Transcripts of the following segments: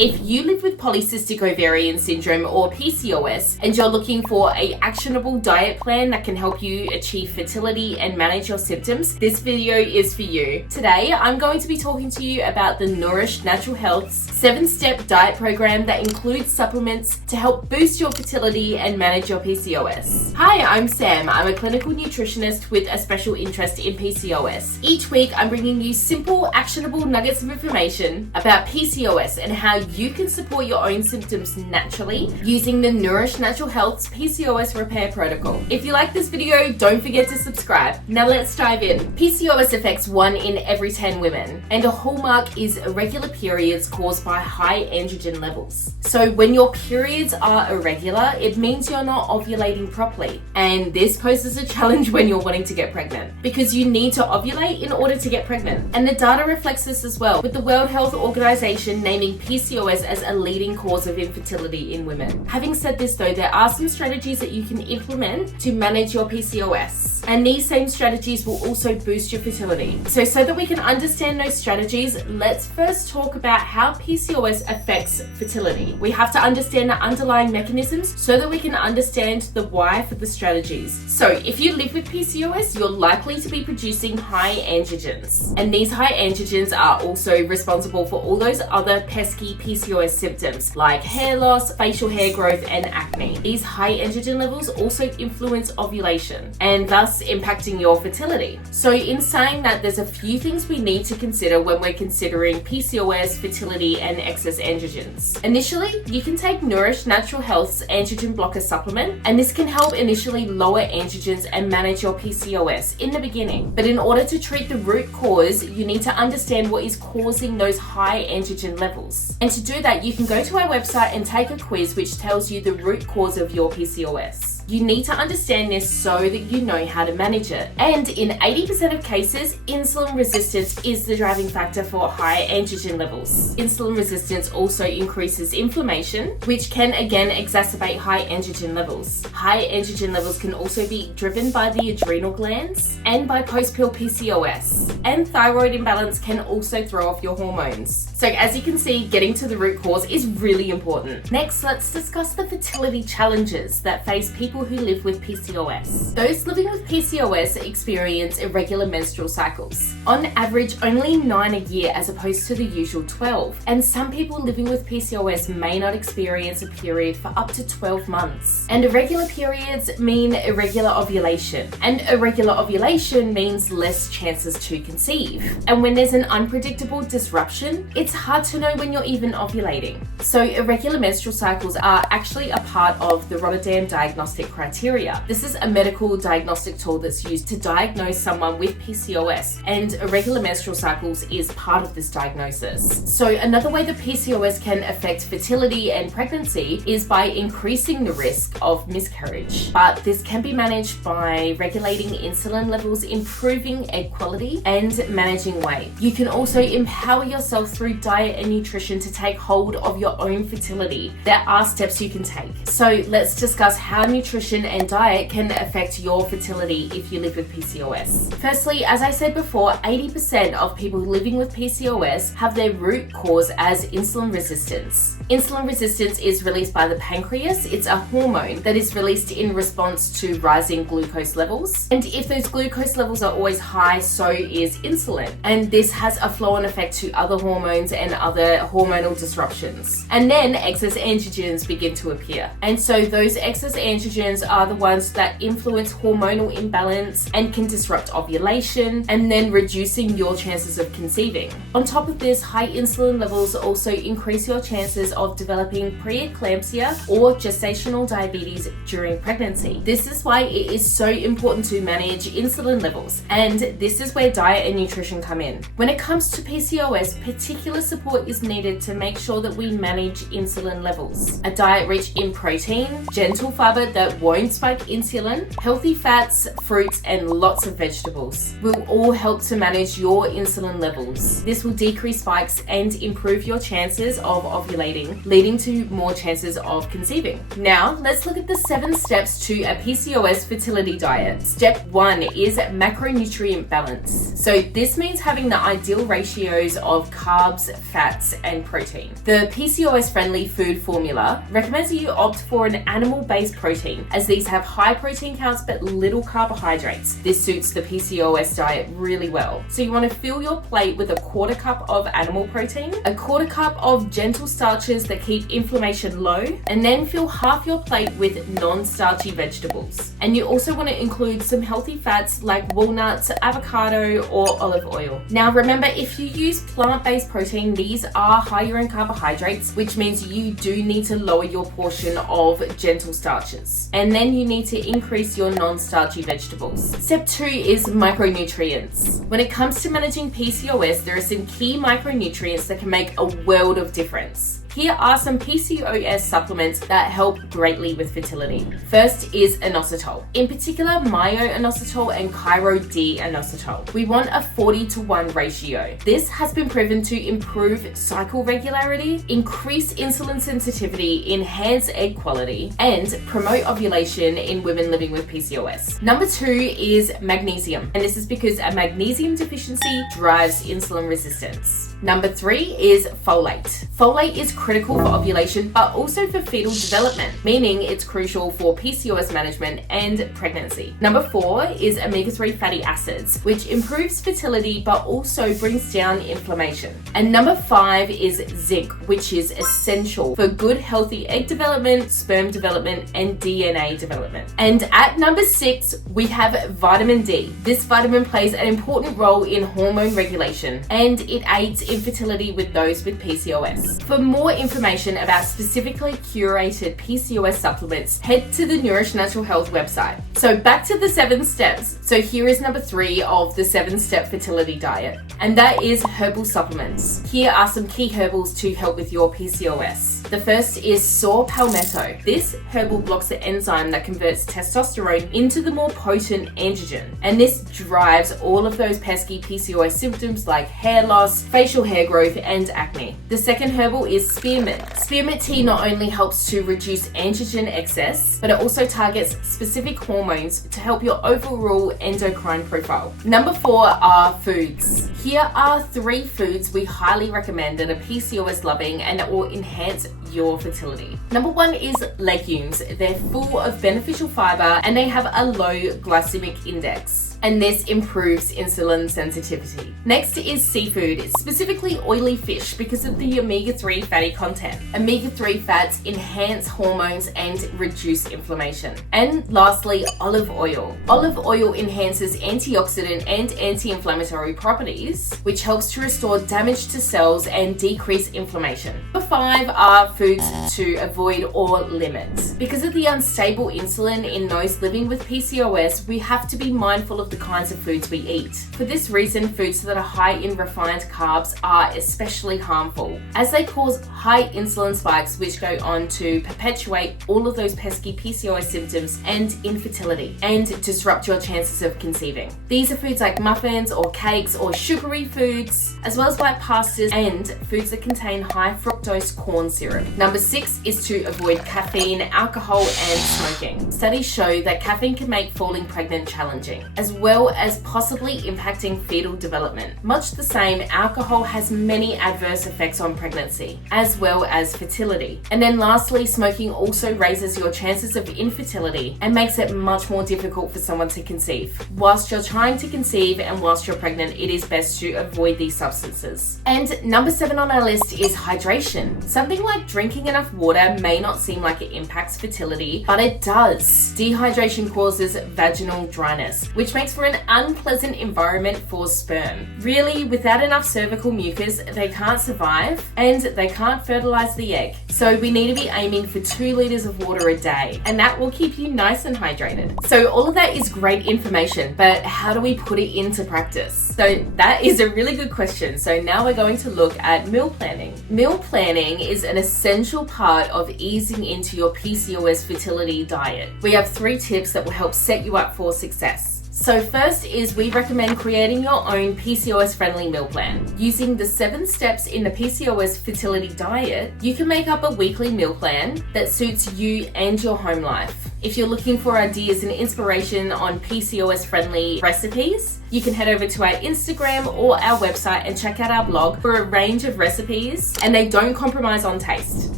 If you live with polycystic ovarian syndrome or PCOS and you're looking for an actionable diet plan that can help you achieve fertility and manage your symptoms, this video is for you. Today, I'm going to be talking to you about the Nourish Natural Health's 7-step diet program that includes supplements to help boost your fertility and manage your PCOS. Hi, I'm Sam. I'm a clinical nutritionist with a special interest in PCOS. Each week, I'm bringing you simple, actionable nuggets of information about PCOS and how you can support your own symptoms naturally using the Nourish Natural Health's PCOS repair protocol. If you like this video, don't forget to subscribe. Now let's dive in. PCOS affects 1 in every 10 women, and a hallmark is irregular periods caused by high androgen levels. So when your periods are irregular, it means you're not ovulating properly. And this poses a challenge when you're wanting to get pregnant, because you need to ovulate in order to get pregnant. And the data reflects this as well, with the World Health Organization naming PCOS as a leading cause of infertility in women. Having said this though, there are some strategies that you can implement to manage your PCOS. And these same strategies will also boost your fertility. So that we can understand those strategies, let's first talk about how PCOS affects fertility. We have to understand the underlying mechanisms so that we can understand the why for the strategies. So if you live with PCOS, you're likely to be producing high androgens. And these high androgens are also responsible for all those other pesky PCOS symptoms like hair loss, facial hair growth, and acne. These high androgen levels also influence ovulation and thus impacting your fertility. So in saying that, there's a few things we need to consider when we're considering PCOS, fertility, and excess androgens. Initially, you can take Nourish Natural Health's androgen blocker supplement, and this can help initially lower androgens and manage your PCOS in the beginning. But in order to treat the root cause, you need to understand what is causing those high androgen levels. And to do that, you can go to our website and take a quiz which tells you the root cause of your PCOS. You need to understand this so that you know how to manage it. And in 80% of cases, insulin resistance is the driving factor for high androgen levels. Insulin resistance also increases inflammation, which can again exacerbate high androgen levels. High androgen levels can also be driven by the adrenal glands and by post-pill PCOS. And thyroid imbalance can also throw off your hormones. So as you can see, getting to the root cause is really important. Next, let's discuss the fertility challenges that face people who live with PCOS. Those living with PCOS experience irregular menstrual cycles. On average, only 9 a year as opposed to the usual 12. And some people living with PCOS may not experience a period for up to 12 months. And irregular periods mean irregular ovulation. And irregular ovulation means less chances to conceive. And when there's an unpredictable disruption, it's hard to know when you're even ovulating. So irregular menstrual cycles are actually a part of the Rotterdam Diagnostic Criteria. This is a medical diagnostic tool that's used to diagnose someone with PCOS, and irregular menstrual cycles is part of this diagnosis. So another way that PCOS can affect fertility and pregnancy is by increasing the risk of miscarriage. But this can be managed by regulating insulin levels, improving egg quality, and managing weight. You can also empower yourself through diet and nutrition to take hold of your own fertility. There are steps you can take. So let's discuss how nutrition and diet can affect your fertility if you live with PCOS. Firstly, as I said before, 80% of people living with PCOS have their root cause as insulin resistance. Insulin resistance is released by the pancreas. It's a hormone that is released in response to rising glucose levels. And if those glucose levels are always high, so is insulin. And this has a flow-on effect to other hormones and other hormonal disruptions. And then excess androgens begin to appear. And so those excess androgens are the ones that influence hormonal imbalance and can disrupt ovulation and then reducing your chances of conceiving. On top of this, high insulin levels also increase your chances of developing preeclampsia or gestational diabetes during pregnancy. This is why it is so important to manage insulin levels, and this is where diet and nutrition come in. When it comes to PCOS, particular support is needed to make sure that we manage insulin levels. A diet rich in protein, gentle fiber that that won't spike insulin, healthy fats, fruits, and lots of vegetables will all help to manage your insulin levels. This will decrease spikes and improve your chances of ovulating, leading to more chances of conceiving. Now, let's look at the 7 steps to a PCOS fertility diet. Step 1 is macronutrient balance. So this means having the ideal ratios of carbs, fats, and protein. The PCOS-friendly food formula recommends that you opt for an animal-based protein, as these have high protein counts but little carbohydrates. This suits the PCOS diet really well. So you want to fill your plate with a 1/4 cup of animal protein, a 1/4 cup of gentle starches that keep inflammation low, and then fill half your plate with non-starchy vegetables. And you also want to include some healthy fats like walnuts, avocado, or olive oil. Now remember, if you use plant-based protein, these are higher in carbohydrates, which means you do need to lower your portion of gentle starches. And then you need to increase your non-starchy vegetables. Step 2 is micronutrients. When it comes to managing PCOS, there are some key micronutrients that can make a world of difference. Here are some PCOS supplements that help greatly with fertility. First is inositol, in particular myo-inositol and chiro-D-inositol. We want a 40:1 ratio. This has been proven to improve cycle regularity, increase insulin sensitivity, enhance egg quality, and promote ovulation in women living with PCOS. Number 2 is magnesium, and this is because a magnesium deficiency drives insulin resistance. Number 3 is folate. Folate is critical for ovulation, but also for fetal development, meaning it's crucial for PCOS management and pregnancy. Number 4 is omega-3 fatty acids, which improves fertility, but also brings down inflammation. And number 5 is zinc, which is essential for good, healthy egg development, sperm development, and DNA development. And at number 6, we have vitamin D. This vitamin plays an important role in hormone regulation, and it aids in fertility with those with PCOS. For more information about specifically curated PCOS supplements, head to the Nourish Natural Health website. So back to the 7 steps. So here is number 3 of the 7-step fertility diet, and that is herbal supplements. Here are some key herbals to help with your PCOS. The first is saw palmetto. This herbal blocks the enzyme that converts testosterone into the more potent androgen, and this drives all of those pesky PCOS symptoms like hair loss, facial hair growth, and acne. The second herbal is spearmint. Spearmint tea not only helps to reduce androgen excess, but it also targets specific hormones to help your overall endocrine profile. Number 4 are foods. Here are 3 foods we highly recommend that are PCOS loving and that will enhance your fertility. Number 1 is legumes. They're full of beneficial fiber and they have a low glycemic index, and this improves insulin sensitivity. Next is seafood, specifically oily fish, because of the omega-3 fatty content. Omega-3 fats enhance hormones and reduce inflammation. And lastly, olive oil. Olive oil enhances antioxidant and anti-inflammatory properties, which helps to restore damage to cells and decrease inflammation. Number 5 are foods to avoid or limit. Because of the unstable insulin in those living with PCOS, we have to be mindful of the kinds of foods we eat. For this reason, foods that are high in refined carbs are especially harmful, as they cause high insulin spikes, which go on to perpetuate all of those pesky PCOS symptoms and infertility, and disrupt your chances of conceiving. These are foods like muffins or cakes or sugary foods, as well as white pastas and foods that contain high fructose corn syrup. Number 6 is to avoid caffeine, alcohol, and smoking. Studies show that caffeine can make falling pregnant challenging, as well as possibly impacting fetal development. Much the same, alcohol has many adverse effects on pregnancy, as well as fertility. And then lastly, smoking also raises your chances of infertility and makes it much more difficult for someone to conceive. Whilst you're trying to conceive and whilst you're pregnant, it is best to avoid these substances. And number 7 on our list is hydration. Something like drinking enough water may not seem like it impacts fertility, but it does. Dehydration causes vaginal dryness, which makes makes for an unpleasant environment for sperm. Really, without enough cervical mucus, they can't survive and they can't fertilize the egg. So we need to be aiming for 2 liters of water a day, and that will keep you nice and hydrated. So all of that is great information, but how do we put it into practice? So that is a really good question. So now we're going to look at meal planning. Meal planning is an essential part of easing into your PCOS fertility diet. We have 3 tips that will help set you up for success. So first is we recommend creating your own PCOS friendly meal plan. Using the 7 steps in the PCOS fertility diet, you can make up a weekly meal plan that suits you and your home life. If you're looking for ideas and inspiration on PCOS friendly recipes, you can head over to our Instagram or our website and check out our blog for a range of recipes, and they don't compromise on taste.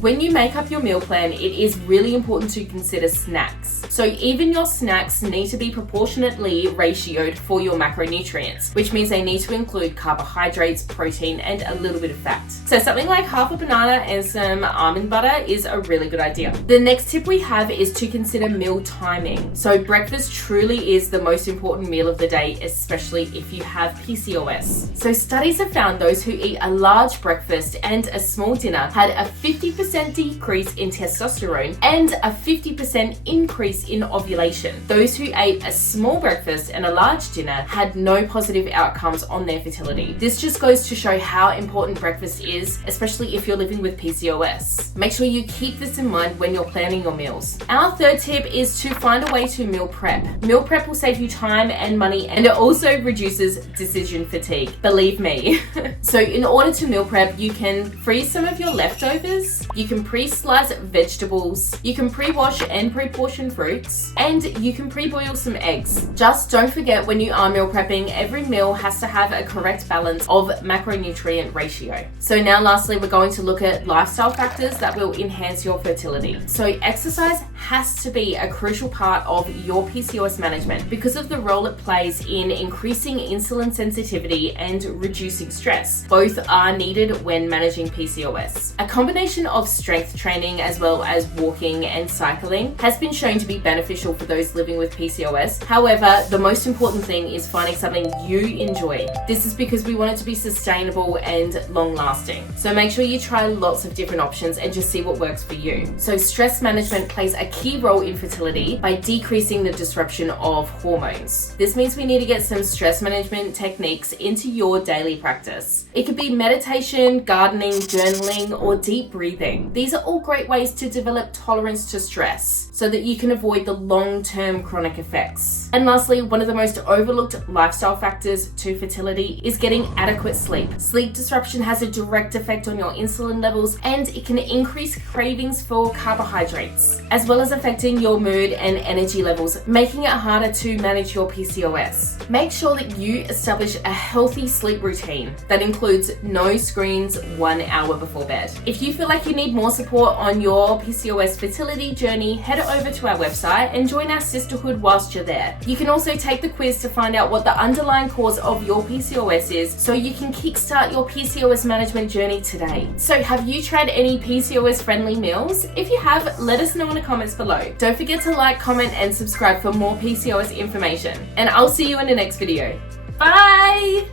When you make up your meal plan, it is really important to consider snacks. So even your snacks need to be proportionately ratioed for your macronutrients, which means they need to include carbohydrates, protein, and a little bit of fat. So something like half a banana and some almond butter is a really good idea. The next tip we have is to consider meal timing. So breakfast truly is the most important meal of the day, especially if you have PCOS. So studies have found those who eat a large breakfast and a small dinner had a 50% decrease in testosterone and a 50% increase in ovulation. Those who ate a small breakfast and a large dinner had no positive outcomes on their fertility. This just goes to show how important breakfast is, especially if you're living with PCOS. Make sure you keep this in mind when you're planning your meals. Our third tip is to find a way to meal prep. Meal prep will save you time and money, and it also reduces decision fatigue. Believe me. So in order to meal prep, you can freeze some of your leftovers, you can pre-slice vegetables, you can pre-wash and pre-portion fruits, and you can pre-boil some eggs. Just don't forget, when you are meal prepping, every meal has to have a correct balance of macronutrient ratio. So now lastly, we're going to look at lifestyle factors that will enhance your fertility. So exercise has to be a crucial part of your PCOS management because of the role it plays in increasing insulin sensitivity and reducing stress. Both are needed when managing PCOS. A combination of strength training as well as walking and cycling has been shown to be beneficial for those living with PCOS. However, the most important thing is finding something you enjoy. This is because we want it to be sustainable and long lasting. So make sure you try lots of different options and just see what works for you. So stress management plays a key role in fertility by decreasing the disruption of hormones. This means we need to get some stress management techniques into your daily practice. It could be meditation, gardening, journaling, or deep breathing. These are all great ways to develop tolerance to stress so that you can avoid the long-term chronic effects. And lastly, one of the most overlooked lifestyle factors to fertility is getting adequate sleep. Sleep disruption has a direct effect on your insulin levels, and it can increase cravings for carbohydrates, as well as affecting your mood and energy levels, making it harder to manage your PCOS. Make sure that you establish a healthy sleep routine that includes no screens 1 hour before bed. If you feel like you need more support on your PCOS fertility journey, head over to our website and join our sisterhood whilst you're there. You can also take the quiz to find out what the underlying cause of your PCOS is, so you can kickstart your PCOS management journey today. So have you tried any PCOS friendly meals? If you have, let us know in the comments below. Don't forget to like, comment, and subscribe for more PCOS information. And I'll see you in the next video. Bye!